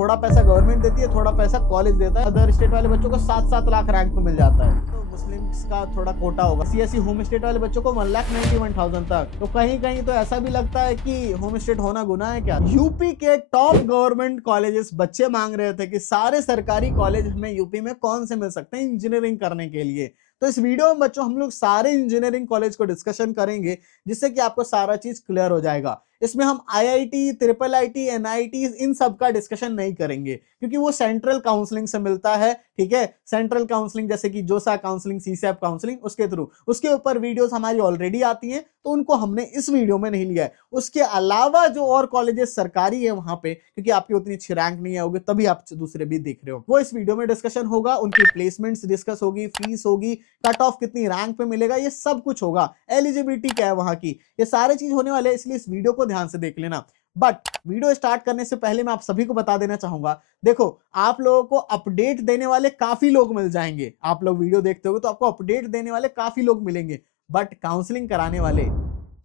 थोड़ा पैसा गवर्नमेंट देती है, थोड़ा पैसा कॉलेज देता है। अदर स्टेट वाले बच्चों को 7-7 लाख रैंक पे मिल जाता है, तो मुस्लिम्स का थोड़ा कोटा होगा। सीएससी होम स्टेट वाले बच्चों को 1,91,000 तक। तो कहीं कहीं तो ऐसा भी लगता है कि होम स्टेट होना गुनाह है क्या। यूपी के टॉप गवर्नमेंट कॉलेजेस बच्चे मांग रहे थे कि सारे सरकारी कॉलेज हमें यूपी में कौन से मिल सकते हैं इंजीनियरिंग करने के लिए। तो इस वीडियो में बच्चों हम लोग सारे इंजीनियरिंग कॉलेज को डिस्कशन करेंगे, जिससे कि आपको सारा चीज क्लियर हो जाएगा। इसमें हम आईआईटी, ट्रिपल आईटी, एनआईटी इन सब का डिस्कशन नहीं करेंगे, क्योंकि वो सेंट्रल काउंसलिंग से मिलता है। ठीक है, सेंट्रल काउंसलिंग जैसे कि जोसा काउंसलिंग, सीसैप काउंसलिंग, उसके थ्रू उसके ऊपर वीडियोस हमारी ऑलरेडी आती हैं, तो उनको हमने इस वीडियो में नहीं लिया है। उसके अलावा जो और कॉलेजेस सरकारी है वहां पे, क्योंकि आपकी उतनी अच्छी रैंक नहीं होगी तभी आप दूसरे भी देख रहे हो, वो इस वीडियो में डिस्कशन होगा। उनकी प्लेसमेंट्स डिस्कस होगी, फीस होगी, कट ऑफ कितनी रैंक पे मिलेगा, ये सब कुछ होगा। एलिजिबिलिटी क्या है वहां की, ये सारे चीज होने वाले हैं, इसलिए इस वीडियो को ध्यान से देख लेना। बट वीडियो स्टार्ट करने से पहले मैं आप सभी को बता देना चाहूंगा, देखो आप लोगों को अपडेट देने वाले काफी लोग मिल जाएंगे। आप लोग वीडियो देखते हो तो आपको अपडेट देने वाले काफी लोग मिलेंगे, बट काउंसलिंग कराने वाले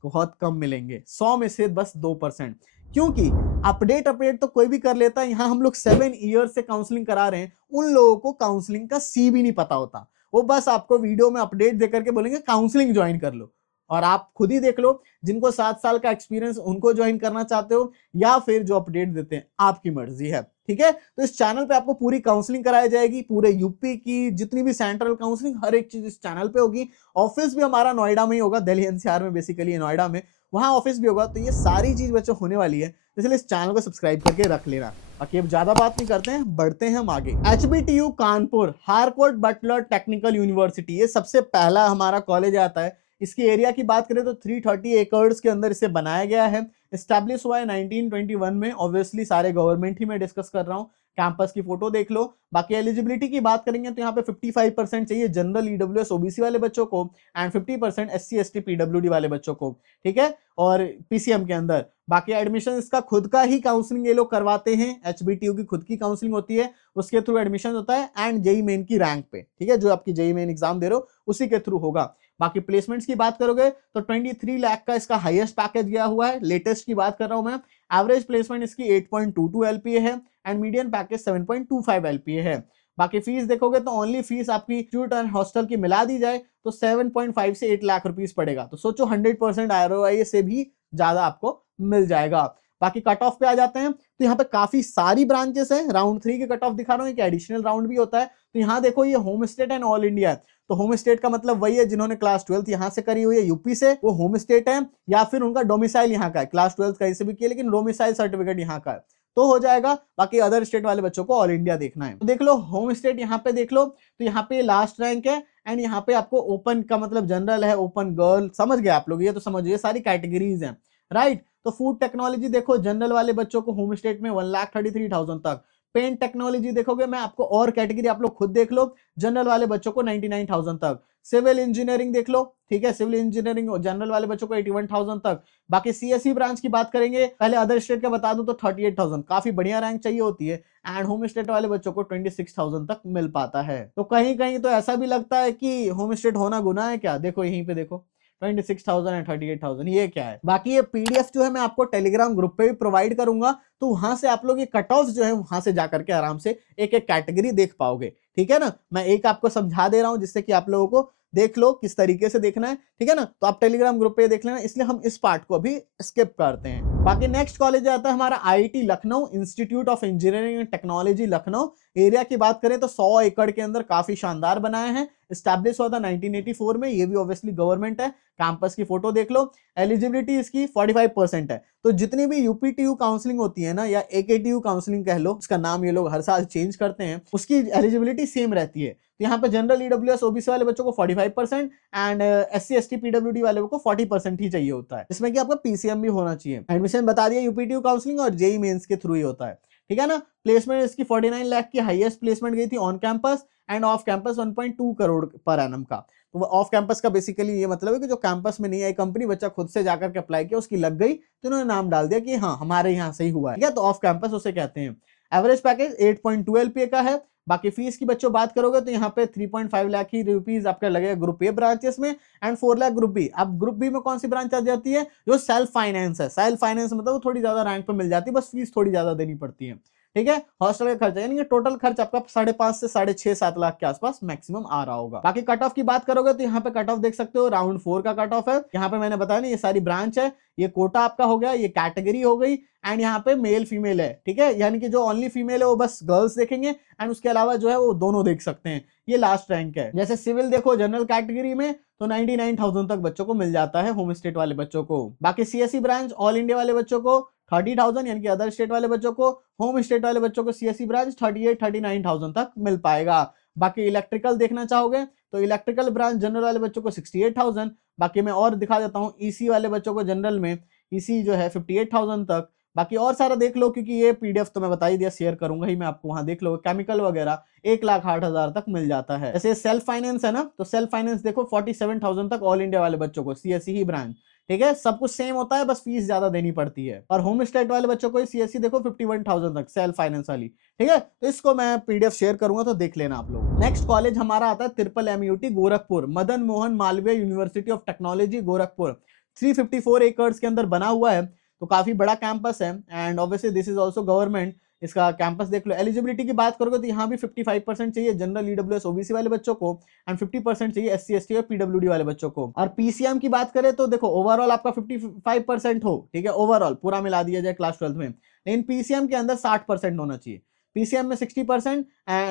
बहुत कम मिलेंगे, 100 में से बस 2%। क्योंकि अपडेट तो कोई भी कर लेता है। यहाँ हम लोग 7 ईयर से काउंसलिंग करा रहे हैं, उन लोगों को काउंसलिंग का सी भी नहीं पता होता। वो बस आपको वीडियो में अपडेट देकर के बोलेंगे काउंसलिंग ज्वाइन कर लो, और आप खुद ही देख लो, जिनको 7 साल का एक्सपीरियंस उनको ज्वाइन करना चाहते हो या फिर जो अपडेट देते हैं, आपकी मर्जी है। ठीक है, तो इस चैनल पे आपको पूरी काउंसलिंग कराई जाएगी, पूरे यूपी की जितनी भी सेंट्रल काउंसलिंग, हर एक चीज इस चैनल पे होगी। ऑफिस भी हमारा नोएडा में ही होगा, दिल्ली एनसीआर में, बेसिकली नोएडा में, वहां ऑफिस भी होगा। तो ये सारी चीज बच्चों होने वाली है, इसलिए इस चैनल को सब्सक्राइब करके रख लेना। बाकी अब ज्यादा बात नहीं करते हैं, बढ़ते हैं हम आगे। HBTU Kanpur, Harcourt Butler technical university, ये सबसे पहला हमारा कॉलेज आता है। इसकी एरिया की बात करें तो 330 एकर्स के अंदर इसे बनाया गया है। स्टैब्लिश हुआ है 1921 में। ऑब्वियसली सारे गवर्नमेंट ही मैं डिस्कस कर रहा हूँ। कैंपस की फोटो देख लो। बाकी एलिजिबिलिटी की बात करेंगे तो यहाँ पे 55% चाहिए जनरल, ईडब्ल्यूएस, ओबीसी वाले बच्चों को, एंड 50% SC ST PWD वाले बच्चों को। ठीक है, और PCM के अंदर। बाकी एडमिशन इसका खुद का ही काउंसलिंग ये लोग करवाते हैं, HBTU की खुद की काउंसलिंग होती है, उसके थ्रू एडमिशन होता है, एंड जेई मेन की रैंक पे। ठीक है, जो आपकी जेई मेन एग्जाम दे रहे हो उसी के थ्रू होगा। बाकी प्लेसमेंट्स की बात करोगे तो 23 लाख का इसका हाईएस्ट पैकेज गया हुआ है। लेटेस्ट की बात कर रहा हूं मैं। एवरेज प्लेसमेंट इसकी 8.22 LPA है, एंड मीडियन पैकेज 7.25 LPA है। बाकी फीस देखोगे तो ओनली फीस आपकी इंस्टीट्यूट और हॉस्टल की मिला दी जाए तो 7.5 से 8 लाख रुपीस पड़ेगा। तो सोचो 100% ROI से भी ज्यादा आपको मिल जाएगा। बाकी कट ऑफ पे आ जाते हैं तो यहाँ पे काफी सारी ब्रांचेस हैं। राउंड 3 के कट ऑफ दिखा रहा हूँ, एक एडिशनल राउंड भी होता है। तो यहाँ देखो, ये home state and all India है। तो होम स्टेट का मतलब वही है जिन्होंने क्लास 12th यहाँ से करी हुई है, यूपी से, वो होम स्टेट है, या फिर उनका डोमिसाइल यहाँ का है, क्लास 12th कहीं से भी किया लेकिन डोमिसाइल सर्टिफिकेट यहाँ का है, तो हो जाएगा। बाकी अदर स्टेट वाले बच्चों को ऑल इंडिया देखना है। तो देख लो होम स्टेट यहाँ पे देख लो, तो यहाँ पे लास्ट रैंक है, एंड यहाँ पे आपको ओपन का मतलब जनरल है, ओपन गर्ल, समझ गए आप लोग, ये तो समझिए सारी कैटेगरीज हैं, राइट। तो फूड टेक्नोलॉजी देखो, जनरल वाले बच्चों को होम स्टेट में 1,33,000 तक। पेंट टेक्नोलॉजी देखोगे, मैं आपको और कैटेगरी आप लोग खुद देख लो, जनरल वाले बच्चों को 99,000 तक। सिविल इंजीनियरिंग देख लो, ठीक है, सिविल इंजीनियरिंग जनरल वाले बच्चों को 81,000 तक। बाकी CSE ब्रांच की बात करेंगे, पहले अदर स्टेट का बता दूं तो 38,000, काफी बढ़िया रैंक चाहिए होती है, एंड होम स्टेट वाले बच्चों को 26,000 तक मिल पाता है। तो कहीं कहीं तो ऐसा भी लगता है कि होम स्टेट होना गुनाह है क्या। देखो यहीं पे देखो 26,000 एंड 38,000, ये क्या है। बाकी ये PDF जो है मैं आपको टेलीग्राम ग्रुप पे भी प्रोवाइड करूंगा, तो वहां से आप लोग ये कट ऑफ जो है वहां से जाकर के आराम से एक एक कैटेगरी देख पाओगे। ठीक है ना, मैं एक आपको समझा दे रहा हूं जिससे कि आप लोगों को देख लो किस तरीके से देखना है। ठीक है ना, तो आप टेलीग्राम ग्रुप पे देख लेना, इसलिए हम इस पार्ट को अभी स्किप करते हैं। बाकी नेक्स्ट कॉलेज आता है हमारा IIT Lucknow, institute of engineering and technology Lucknow. Area की बात करें तो 100 एकड़ के अंदर काफी शानदार बनाए हैं। स्टैब्लिश हुआ था 1984 में, ये भी ऑब्वियसली गवर्नमेंट है। कैंपस की फोटो देख लो। एलिजिबिलिटी इसकी 45% है। तो जितनी भी UPTU काउंसलिंग होती है ना, या AKTU काउंसलिंग कह लो, इसका नाम ये लोग हर साल चेंज करते हैं, उसकी एलिजिबिलिटी सेम रहती है। तो यहाँ पे जनरल, EWS, OBC वाले बच्चों को 45% एंड SC ST PWD वाले को 40% ही चाहिए होता है, जिसमें कि आपका PCM भी होना चाहिए। एडमिशन बता दिया UPTU काउंसलिंग और जेई मेंस के थ्रू ही होता है। ठीक है ना। प्लेसमेंट इसकी 49 लाख की हाईएस्ट प्लेसमेंट गई थी on campus, end off campus 1.2 crore per annum का। तो ऑफ कैंपस का बेसिकली ये मतलब है कि जो कैंपस में नहीं आई कंपनी, बच्चा खुद से जाकर के अप्लाई किया, उसकी लग गई तो उन्होंने नाम डाल दिया कि हाँ हमारे यहाँ से ही हुआ है, तो ऑफ कैंपस उसे कहते हैं। एवरेज पैकेज 8.2 LPA का है। बाकी फीस की बच्चों बात करोगे तो यहाँ पे 3.5 लाख ही रुपीज आपका लगेगा ग्रुप ए ब्रांचेस में, एंड 4 लाख ग्रुप बी। अब ग्रुप बी में कौन सी ब्रांच आ जाती है, जो सेल्फ फाइनेंस है। सेल्फ फाइनेंस मतलब वो थोड़ी ज्यादा रैंक पे मिल जाती है, बस फीस थोड़ी ज्यादा देनी पड़ती है। ठीक है, हॉस्टल का खर्चा, यानी कि टोटल खर्च आपका 5.5 से 6.5-7 लाख के आसपास मैक्सिमम आ रहा होगा। बाकी कट ऑफ की बात करोगे तो यहाँ पे कट ऑफ देख सकते हो, राउंड 4 का कट ऑफ है। यहाँ पे मैंने बताया ना, ये सारी ब्रांच है, ये कोटा आपका हो गया, ये कैटेगरी हो गई, एंड यहाँ पे मेल फीमेल है, ठीक है, यानी कि जो ओनली फीमेल है वो बस गर्ल्स देखेंगे, एंड उसके अलावा जो है वो दोनों देख सकते हैं। ये लास्ट रैंक है। जैसे सिविल देखो जनरल कैटेगरी में तो 99,000 तक बच्चों को मिल जाता है, होम स्टेट वाले बच्चों को। बाकी सीएससी ब्रांच ऑल इंडिया वाले बच्चों को 30,000, यानी कि अदर स्टेट वाले बच्चों को, होम स्टेट वाले बच्चों को सीएससी ब्रांच 38-39,000 तक मिल पाएगा। बाकी इलेक्ट्रिकल देखना चाहोगे तो इलेक्ट्रिकल ब्रांच जनरल वाले बच्चों को 68,000। बाकी मैं और दिखा देता हूँ, ईसी वाले बच्चों को जनरल में ईसी जो है 58,000 तक। बाकी और सारा देख लो, क्योंकि ये पीडीएफ तो मैं बता ही दिया, शेयर करूंगा ही मैं आपको, वहां देख लो। केमिकल वगैरह 1,08,000 तक मिल जाता है। जैसे सेल्फ फाइनेंस है ना, तो सेल्फ फाइनेंस देखो 47,000 तक ऑल इंडिया वाले बच्चों को, सीएससी ही ब्रांच, ठीक है, सब कुछ सेम होता है, बस फीस ज्यादा देनी पड़ती है। और होम स्टेट वाले बच्चों को सीएससी देखो 51,000 तक सेल्फ फाइनेंस वाली, ठीक है। तो इसको मैं पीडीएफ शेयर करूंगा, तो देख लेना आप लोग। नेक्स्ट कॉलेज हमारा आता है triple MUT Gorakhpur, Madan Mohan Malaviya university of technology Gorakhpur. 354 acres के अंदर बना हुआ है, तो काफी बड़ा कैंपस है, and obviously this is also government. इसका कैंपस देख लो। एलिजिबिलिटी की बात करोगे तो यहाँ भी 55% चाहिए जनरल ईडब्ल्यूएस ओबीसी वाले बच्चों को, एंड 50% चाहिए एससी एसटी और पीडब्ल्यूडी वाले बच्चों को। और पीसीएम की बात करें तो देखो ओवरऑल आपका 55% हो, ठीक है, ओवरऑल पूरा मिला दिया जाए क्लास 12 में, लेकिन पीसीएम के अंदर 60% होना चाहिए। पीसीएम में 60%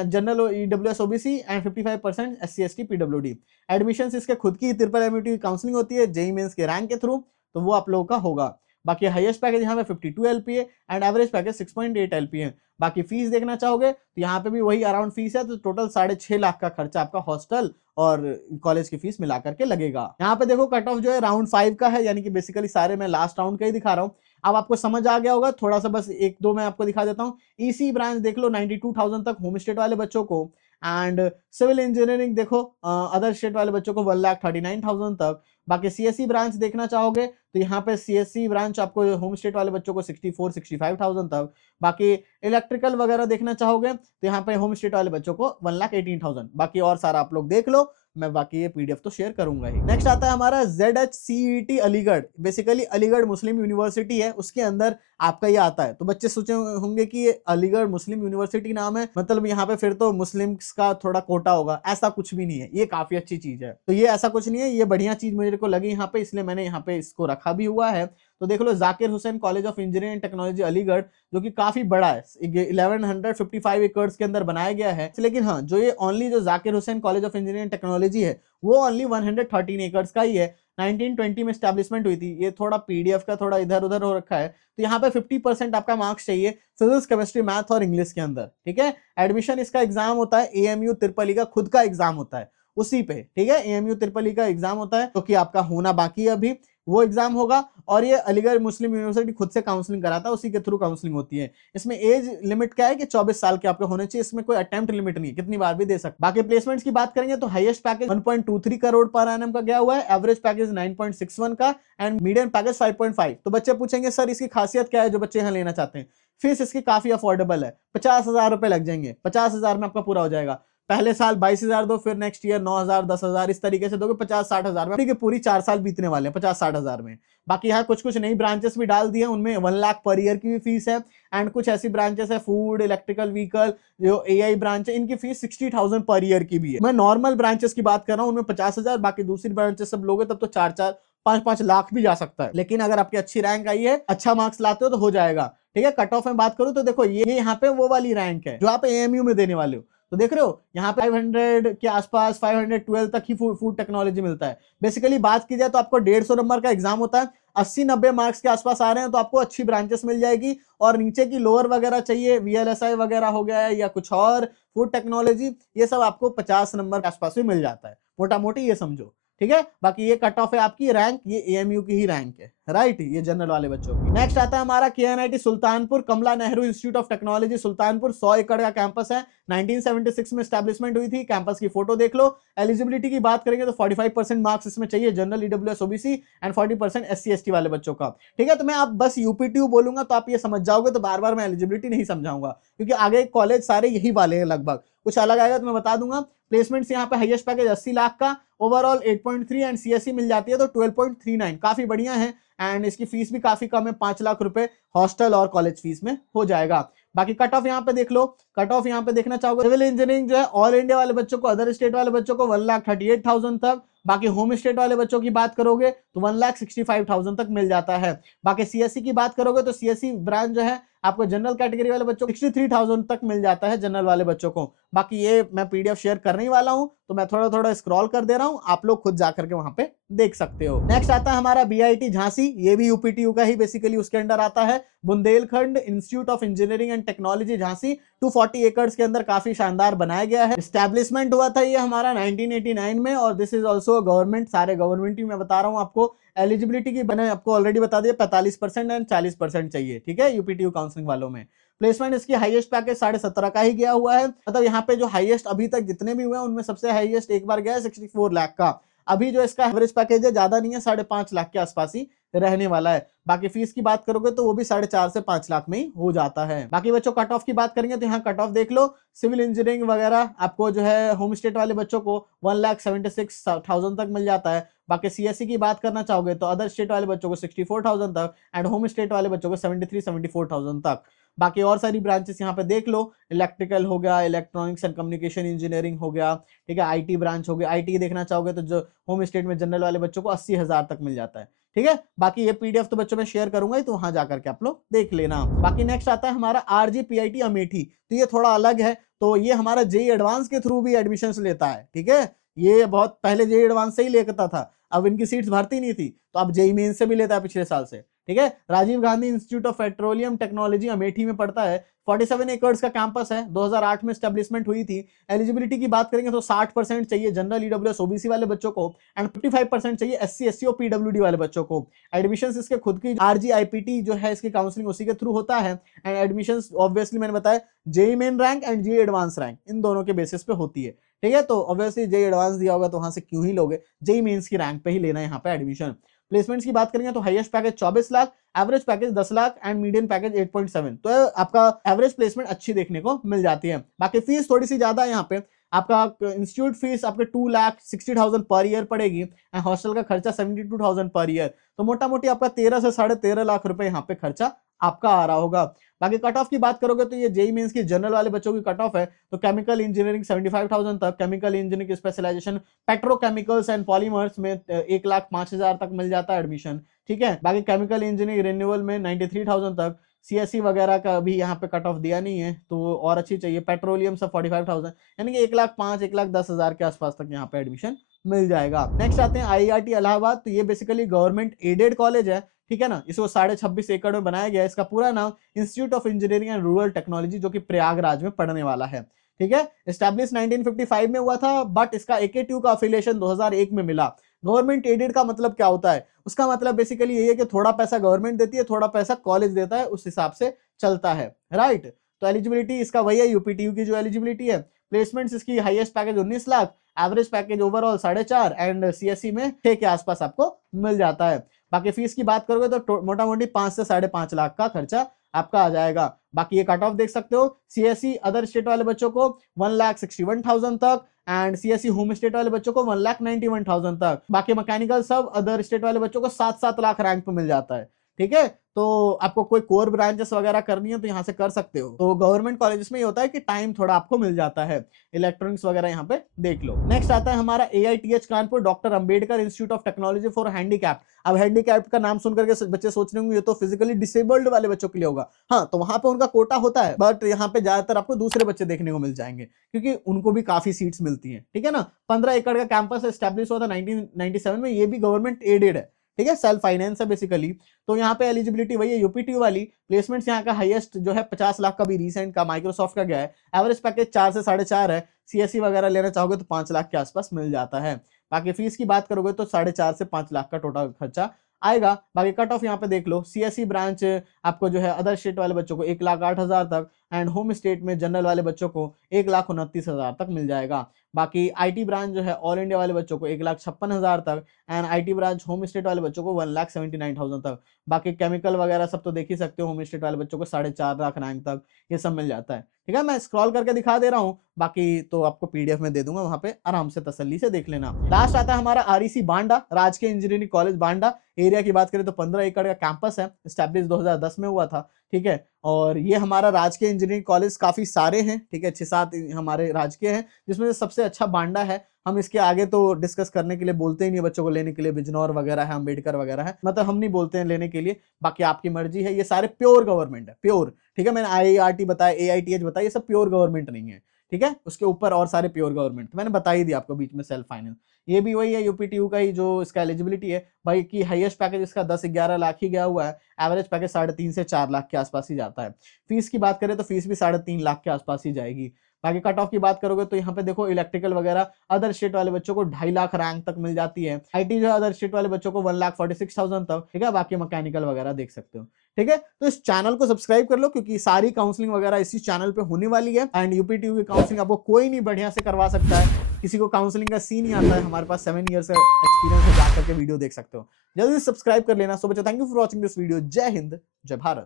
general EWS OBC and 55% SC ST PWD. Admission इसके खुद की ट्रिपल एमयूटी काउंसलिंग होती है, जेई मेंस के रैंक के थ्रू, तो वो आप लोगों का होगा। बाकी हाईएस्ट पैकेज यहाँ पे 52 LPA and average package 6.8 LPA. बाकी फीस देखना चाहोगे तो यहाँ पे भी वही अराउंड फीस है, तो टोटल 6.5 लाख का खर्चा आपका हॉस्टल और कॉलेज की फीस मिला करके लगेगा। यहाँ पे देखो कट ऑफ जो है राउंड 5 का है, यानी कि बेसिकली सारे मैं लास्ट राउंड का ही दिखा रहा हूँ। अब आपको समझ आ गया होगा, थोड़ा सा बस एक दो मैं आपको दिखा देता हूँ। ईसी ब्रांच देख लो 92,000 तक होम स्टेट वाले बच्चों को, एंड सिविल इंजीनियरिंग देखो अदर स्टेट वाले बच्चों को 1,39,000 तक। बाकी सीएससी ब्रांच देखना चाहोगे तो यहाँ पे सीएससी ब्रांच आपको होम स्टेट वाले बच्चों को 64-65,000 तक। बाकी इलेक्ट्रिकल वगैरह देखना चाहोगे तो यहाँ पे होम स्टेट वाले बच्चों को 1,18,000। बाकी और सारा आप लोग देख लो, मैं बाकी ये पीडीएफ तो शेयर करूंगा ही। नेक्स्ट आता है हमारा ZHCET अलीगढ़, बेसिकली अलीगढ़ मुस्लिम यूनिवर्सिटी है, उसके अंदर आपका ये आता है। तो बच्चे सोचे होंगे कि ये अलीगढ़ मुस्लिम यूनिवर्सिटी नाम है, मतलब यहाँ पे फिर तो मुस्लिम्स का थोड़ा कोटा होगा। ऐसा कुछ भी नहीं है, ये काफी अच्छी चीज है। तो ये ऐसा कुछ नहीं है, ये बढ़िया चीज मेरे को लगी यहाँ पे, इसलिए मैंने यहाँ पे इसको रखा भी हुआ है। तो देख लो, Zakir Hussain college of engineering and technology Aligarh, जो कि काफी बड़ा है, 1155 एकर्स के अंदर बनाया गया है। लेकिन हाँ, जो ये ओनली जो Zakir Hussain college of engineering and technology है, वो ओनली 113 एकर्स का ही है। 1920 में स्टैब्लिशमेंट हुई थी। ये थोड़ा पीडीएफ का थोड़ा इधर उधर हो रखा है, तो यहाँ पे 50% आपका मार्क्स चाहिए फिजिक्स, केमिस्ट्री, मैथ और इंग्लिश के अंदर, ठीक है। एडमिशन इसका एग्जाम होता है एएमयू तिरुपति का खुद का एग्जाम होता है उसी पे, ठीक है, एएमयू तिरुपति का एग्जाम होता है, तो कि आपका होना बाकी है अभी, वो एग्जाम होगा। और ये अलीगढ़ मुस्लिम यूनिवर्सिटी खुद से काउंसलिंग कराता है, उसी के थ्रू काउंसलिंग होती है। इसमें एज लिमिट क्या है कि 24 साल के आपके होने चाहिए, इसमें कोई अटेम्प्ट लिमिट नहीं है, कितनी बार भी दे सकते। बाकी प्लेसमेंट्स की बात करेंगे तो highest package 1.23 crore per annum का गया हुआ है, एवरेज पैकेज 9.61 का, एंड मीडियम पैकेज 5.5। तो बच्चे पूछेंगे सर इसकी खासियत क्या है, जो बच्चे यहाँ लेना चाहते हैं। फीस इसकी काफी अफोर्डेबल है, 50,000 रुपए लग जाएंगे, 50,000 में आपका पूरा हो जाएगा। पहले साल 22,000 दो, फिर नेक्स्ट ईयर 9,000, 10,000, इस तरीके से दोगे 50-60,000 में पूरी 4 साल बीतने वाले हैं 50-60,000 में। बाकी यहाँ कुछ कुछ नई ब्रांचेस भी डाल दिए, उनमें 1 लाख पर ईयर की भी फीस है, एंड कुछ ऐसी ब्रांचेस है फूड, इलेक्ट्रिकल व्हीकल, जो एआई ब्रांच है, इनकी फीस 60,000 पर ईयर की भी है। मैं नॉर्मल ब्रांचेस की बात कर रहा हूँ, उनमें 50,000, बाकी दूसरी ब्रांचेस सब लोगे तब तो 4-4, 5-5 लाख भी जा सकता है। लेकिन अगर आपकी अच्छी रैंक आई है, अच्छा मार्क्स लाते हो तो हो जाएगा, ठीक है। कट ऑफ में बात करूं तो देखो ये यहाँ पे वो वाली रैंक है जो आप एएमयू में देने वाले हो। तो देख रहे हो यहाँ पे 500 के आसपास 512 तक ही फूड टेक्नोलॉजी मिलता है। बेसिकली बात की जाए तो आपको 150 नंबर का एग्जाम होता है, 80-90 मार्क्स के आसपास आ रहे हैं तो आपको अच्छी ब्रांचेस मिल जाएगी। और नीचे की लोअर वगैरह चाहिए, वीएलएसआई वगैरह हो गया है या कुछ और फूड टेक्नोलॉजी, ये सब आपको 50 नंबर के आसपास भी मिल जाता है, मोटा मोटी ये समझो, ठीक है। बाकी ये कट ऑफ है आपकी रैंक, ये एएमयू की ही रैंक है, राइट, ये जनरल वाले बच्चों की। नेक्स्ट आता है हमारा KNIT Sultanpur, Kamla Nehru institute of technology Sultanpur, 100 एकड़ का कैंपस है, 1976 में एस्टैब्लिशमेंट हुई थी। कैंपस की फोटो देख लो। एलिजिबिलिटी की बात करेंगे तो 45% मार्क्स इसमें चाहिए general EWS OBC and 40% SC ST वाले बच्चों का, ठीक है। तो मैं आप बस यूपीटीयू बोलूंगा तो आप ये समझ जाओगे, तो बार बार मैं एलिजिबिलिटी नहीं समझाऊंगा, क्योंकि आगे कॉलेज सारे यही वाले हैं लगभग, कुछ अलग आएगा तो मैं बता दूंगा। प्लेसमेंट्स यहाँ पे हाईएस्ट पैकेज 80 लाख का, ओवरऑल 8.3 एंड सीएससी मिल जाती है तो 12.39, काफी बढ़िया है। एंड इसकी फीस भी काफी कम है, 5 लाख रुपए हॉस्टल और कॉलेज फीस में हो जाएगा। बाकी कट ऑफ यहाँ पे देख लो, कट ऑफ यहाँ पे देखना चाहोगे, सिविल इंजीनियरिंग जो है ऑल इंडिया वाले बच्चों को, अदर स्टेट वाले बच्चों को 1,38,000 तक, बाकी होम स्टेट वाले बच्चों की बात करोगे तो 1,65,000 तक मिल जाता है। बाकी सीएससी की बात करोगे तो सीएससी ब्रांच जो है आपको जनरल कैटेगरी वाले बच्चों को 63,000 तक मिल जाता है जनरल वाले बच्चों को। बाकी ये मैं पीडीएफ शेयर करने ही वाला हूं, तो मैं थोड़ा थोड़ा स्क्रॉल कर दे रहा हूं, आप लोग खुद जाकर के वहां पे देख सकते हो। नेक्स्ट आता है हमारा बीआईटी झांसी, ये भी यूपीटीयू का ही बेसिकली उसके अंडर आता है। Bundelkhand institute of engineering and technology Jhansi 240 एकड़ के अंदर काफी शानदार बनाया गया है। एस्टैब्लिशमेंट हुआ था ये हमारा 1989 में, और दिस इज ऑल्सो गवर्नमेंट, सारे गवर्नमेंट ही मैं बता रहा हूँ आपको। एलिजिबिलिटी की मैंने आपको ऑलरेडी बता दिया, 45% एंड 40% चाहिए, ठीक है, यूपीटीयू काउंसलिंग वालों में। प्लेसमेंट इसकी हाईएस्ट पैकेज 17.5 का ही गया हुआ है, मतलब यहाँ पे जो हाईएस्ट अभी तक जितने भी हुए हैं उनमें सबसे हाईएस्ट एक बार गया है 64 लाख का। अभी जो इसका एवरेज पैकेज है ज्यादा नहीं है, 5.5 लाख के आसपास ही रहने वाला है। बाकी फीस की बात करोगे तो वो भी 4.5 से 5 लाख में ही हो जाता है। बाकी बच्चों कट ऑफ की बात करेंगे तो यहाँ कट ऑफ देख लो, सिविल इंजीनियरिंग वगैरह आपको जो है होम स्टेट वाले बच्चों को 1,76,000 तक मिल जाता है। बाकी सीएससी की बात करना चाहोगे तो अदर स्टेट वाले बच्चों को 64,000 तक एंड होम स्टेट वाले बच्चों को 74,000 तक। बाकी और सारी ब्रांचेस यहाँ पे देख लो, इलेक्ट्रिकल हो गया, इलेक्ट्रॉनिक्स एंड कम्युनिकेशन इंजीनियरिंग हो गया, ठीक है, आईटी ब्रांच हो गया। आईटी देखना चाहोगे तो जो होम स्टेट में जनरल वाले बच्चों को 80,000 तक मिल जाता है, ठीक है। बाकी ये पीडीएफ तो बच्चों में शेयर करूंगा ही, तो वहां जाकर के आप लोग देख लेना। बाकी नेक्स्ट आता है हमारा आरजीपीआईटी अमेठी, तो ये थोड़ा अलग है, तो ये हमारा जेई एडवांस के थ्रू भी एडमिशन लेता है, ठीक है। ये बहुत पहले जेई एडवांस से ही लेता था, अब इनकी सीट्स भरती नहीं थी, तो अब जेई मेन से भी लेता है पिछले साल से, ठीक है। Rajiv Gandhi Institute of Petroleum Technology Amethi में पड़ता है। 47 एकड़ का कैंपस है, 2008 में स्टैब्लिशमेंट हुई थी। एलिजिबिलिटी की बात करेंगे तो 60% चाहिए जनरल ईडब्ल्यूएस ओबीसी वाले बच्चों को एंड 55% चाहिए एससी एससी और पीडब्ल्यूडी वाले बच्चों को। एडमिशंस इसके खुद की आरजीआईपीटी जो है, इसकी काउंसलिंग उसी के थ्रू होता है एंड एडमिशंस ऑब्वियसली मैंने बताया JEE main rank and JEE advance rank इन दोनों के बेसिस पे होती है, ठीक है। तो ऑब्वियसली जेई एडवांस दिया होगा तो वहां से क्यों ही लोगे, जेई मेंस की रैंक पे ही लेना है यहाँ पे एडमिशन। प्लेसमेंट्स की बात करेंगे तो highest package 24 lakh, average package 10 lakh and median package 8.7, तो आपका एवरेज प्लेसमेंट अच्छी देखने को मिल जाती है। बाकी फीस थोड़ी सी ज्यादा है यहाँ पे, आपका इंस्टीट्यूट फीस आपके 2,60,000 पर ईयर पड़ेगी एंड हॉस्टल का खर्चा 72,000 पर ईयर, तो मोटा मोटी आपका 13 से 13.5 लाख रुपए यहाँ पे खर्चा आपका आ रहा होगा। बाकी कट ऑफ की बात करोगे तो ये जेई मेंस की जनरल वाले बच्चों की कट ऑफ है, तो केमिकल इंजीनियरिंग 75,000 तक, केमिकल इंजीनियरिंग की स्पेशलाइजेशन पेट्रोकेमिकल्स एंड पॉलीमर्स में 1,05,000 तक मिल जाता है एडमिशन, ठीक है। बाकी केमिकल इंजीनियरिंग रिन्यूअल में 93,000 तक। सीएससी वगैरह का अभी यहाँ पे कट ऑफ दिया नहीं है, तो और अच्छी चाहिए। पेट्रोलियम सब 45,000, यानी कि 1,05,000 1,10,000 के आसपास तक यहाँ पे एडमिशन मिल जाएगा। नेक्स्ट आते हैं आईआईटी इलाहाबाद, तो ये बेसिकली गवर्नमेंट एडेड कॉलेज है, ठीक है ना। इसको 26.5 एकड़ में बनाया गया है। इसका पूरा नाम institute of engineering and rural technology, जो कि प्रयागराज में पढ़ने वाला है, ठीक है। एस्टैब्लिश 1955 में हुआ था, बट इसका एकेटीयू का अफिलिएशन 2001 में मिला। गवर्नमेंट एडेड का मतलब क्या होता है, उसका मतलब बेसिकली यही है कि थोड़ा पैसा गवर्नमेंट देती है, थोड़ा पैसा कॉलेज देता है, उस हिसाब से चलता है, राइट। तो एलिजिबिलिटी इसका वही है यूपीटीयू की जो एलिजिबिलिटी है। प्लेसमेंट्स इसकी highest package 19 lakh, average package overall 4.5 and CSC में 6 के आसपास आपको मिल जाता है। बाकी फीस की बात करोगे तो मोटा मोटी 5 से 5.5 लाख का खर्चा आपका आ जाएगा। बाकी ये कट ऑफ देख सकते हो, सीएससी अदर स्टेट वाले बच्चों को 1,61,000 तक एंड सीएससी होम स्टेट वाले बच्चों को 1,91,000 तक। बाकी मैकेनिकल सब अदर स्टेट वाले बच्चों को 7-7 लाख रैंक पे मिल जाता है, ठीक है। तो आपको कोई कोर ब्रांचेस वगैरह करनी है तो यहाँ से कर सकते हो। तो गवर्नमेंट कॉलेजेस में ये होता है कि टाइम थोड़ा आपको मिल जाता है। इलेक्ट्रॉनिक्स वगैरह यहाँ पे देख लो। नेक्स्ट आता है हमारा AITH Kanpur, doctor Ambedkar institute of technology for handicap. अब हैंडीकैप का नाम सुनकर के बच्चे सोच रहे होंगे ये तो फिजिकली डिसेबल्ड वाले बच्चों के लिए होगा। हाँ, तो वहां पे उनका कोटा होता है, बट यहाँ पे ज्यादातर आपको दूसरे बच्चे देखने को मिल जाएंगे, क्योंकि उनको भी काफी सीट्स मिलती है, ठीक है ना। 15 एकड़ का कैंपस एस्टैब्लिश हुआ था 1997 में, ये भी गवर्नमेंट एडेड है, ठीक है, सेल्फ फाइनेंस है बेसिकली। तो यहाँ पे एलिजिबिलिटी वही है यूपीटीयू वाली। प्लेसमेंट्स यहाँ का हाईएस्ट जो है 50 लाख का भी रिसेंट का माइक्रोसॉफ्ट का गया है। एवरेज पैकेज 4 से 4.5 है। सीएससी वगैरह लेना चाहोगे तो 5 लाख के आसपास मिल जाता है। बाकी फीस की बात करोगे तो 4.5 से 5 लाख का टोटल खर्चा आएगा। बाकी कट ऑफ यहाँ पे देख लो, सीएससी ब्रांच आपको जो है अदर स्टेट वाले बच्चों को 1,08,000 तक एंड होम स्टेट में जनरल वाले बच्चों को 1,29,000 तक मिल जाएगा। बाकी आईटी ब्रांच जो है ऑल इंडिया वाले बच्चों को 1,56,000 तक and IT branch home state वाले बच्चों को 1,79,000 तक। बाकी केमिकल वगैरह सब तो देख ही सकते हो, होम स्टेट वाले बच्चों को 4.5 लाख रैंक तक ये सब मिल जाता है, ठीक है। मैं स्क्रॉल करके दिखा दे रहा हूँ, बाकी तो आपको पीडीएफ में दे दूंगा, वहां पे आराम से तसल्ली से देख लेना। लास्ट आता है हमारा आरईसी बांडा, राजकीय इंजीनियरिंग कॉलेज बांडा। एरिया की बात करें तो 15 एकड़ का कैंपस है, स्टैब्लिश 2010 में हुआ था, ठीक है। और ये हमारा राजकीय इंजीनियरिंग कॉलेज काफी सारे हैं, ठीक है, 6-7 हमारे राजकीय हैं, जिसमें से सबसे अच्छा बांडा है। हम इसके आगे तो डिस्कस करने के लिए बोलते ही नहीं बच्चों को लेने के लिए, बिजनौर वगैरह है, अम्बेडकर वगैरह है, मतलब हम नहीं बोलते हैं लेने के लिए, बाकी आपकी मर्जी है। ये सारे प्योर गवर्नमेंट है, प्योर, ठीक है। मैंने IIRT बताया, AITH बताया, ये सब प्योर गवर्नमेंट नहीं है, ठीक है। उसके ऊपर और सारे प्योर गवर्नमेंट मैंने बता ही दिया आपको बीच में, सेल्फ फाइनेंस। ये भी वही है, यूपीटीयू का ही जो इसका एलिजिबिलिटी है भाई, की हाईएस्ट पैकेज इसका 10-11 लाख ही गया हुआ है, एवरेज पैकेज 3.5 से 4 लाख के आसपास ही जाता है। फीस की बात करें तो फीस भी 3.5 लाख के आसपास ही जाएगी। बाकी कट ऑफ की बात करोगे तो यहाँ पे देखो इलेक्ट्रिकल वगैरह अदर स्टेट वाले बच्चों को 2.5 लाख रैंक तक मिल जाती है। IT जो है अदर स्टेट वाले बच्चों को 1,46,000 तक, ठीक है। बाकी मैकेनिकल वगैरह देख सकते हो, ठीक है। तो इस चैनल को सब्सक्राइब कर लो, क्योंकि सारी काउंसलिंग वगैरह इसी चैनल पे होने वाली है। एंड यूपीटीयू की काउंसलिंग आपको कोई नहीं बढ़िया से करवा सकता है, किसी को काउंसलिंग का सीन नहीं आता है, हमारे पास 7 ईयर्स का एक्सपीरियंस है, जाकर के वीडियो देख सकते हो। जल्दी सब्सक्राइब कर लेना। सो बच्चों, thank you for watching this video. जय हिंद, जय भारत।